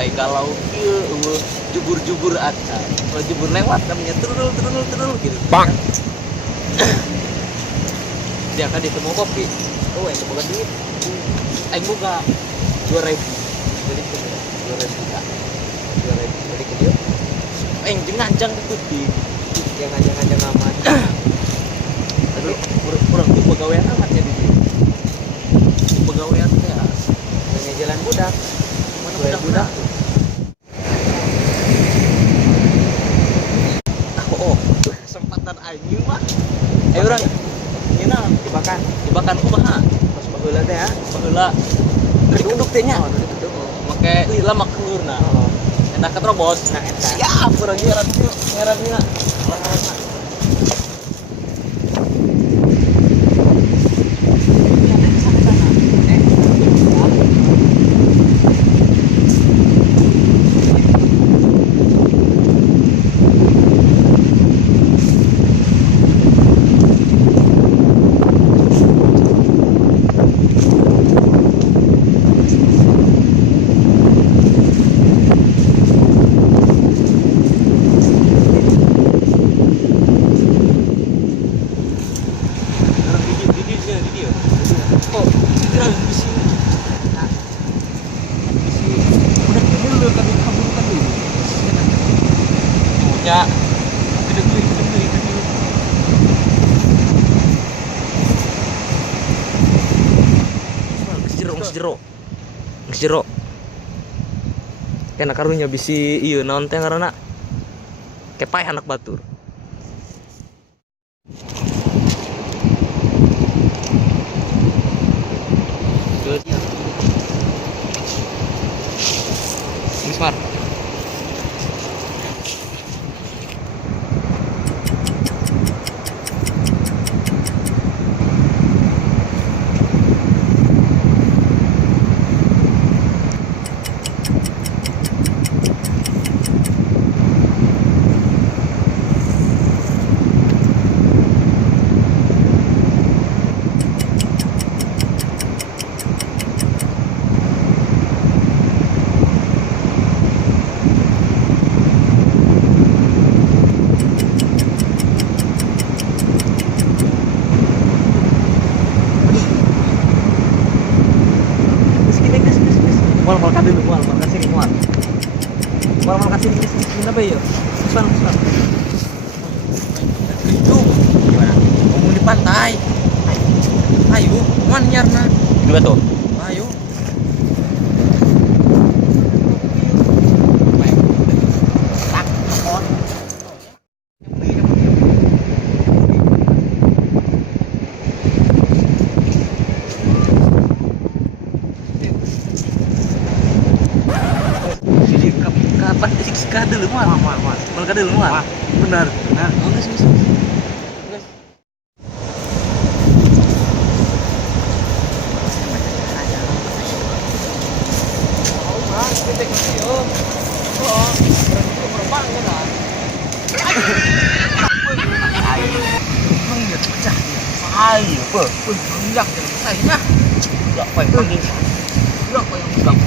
pantai kalau jubur-jubur aja. Kalau jubur lewat namanya terul gitu. Bang. Dia kan ditemu kopi. Oh, yang bukan duit. Aing buka 2.000. Beli ke dia. 2.000 kak. 2.000 beli ke dia. Aing jenganjang ke putih. Yang ngajang-ngajang amat. Aduh, kurang tuh pegawaian amat ya di dia. Pegawaian teh. Hanya jalan budak. Mana budak? Oh, kesempatan anjing mah. Ayo urang. Nyeuna dibakan kumaha? Pas baheula teh ya. Baheula duduk teh nya. Oh, duduk. Make lila makeurna. Oh. Enak keterobos. Nah, eta. Siap urang nyeratnya. Oh, gerak bisi. Udah dulu kami kaburkan dulu. Punya kedeng deui. Jero. Kena karunya bisi ieu naon teh ngaranna? Kepai anak batur. Smart. Mal kasih apa ya? Pesan. Kejung. Gimana? Ngomong di pantai. Ayo, mana nyarna? Dua tuh. Ayo. Kapan kade lu mah? Mal kade lu mah? Benar. Oh, geus.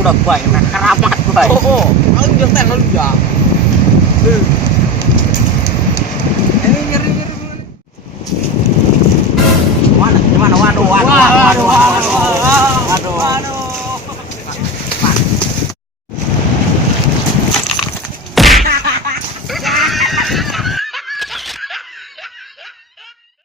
Udah baik, keramat baik. Oh, aing jeung teh lu ya.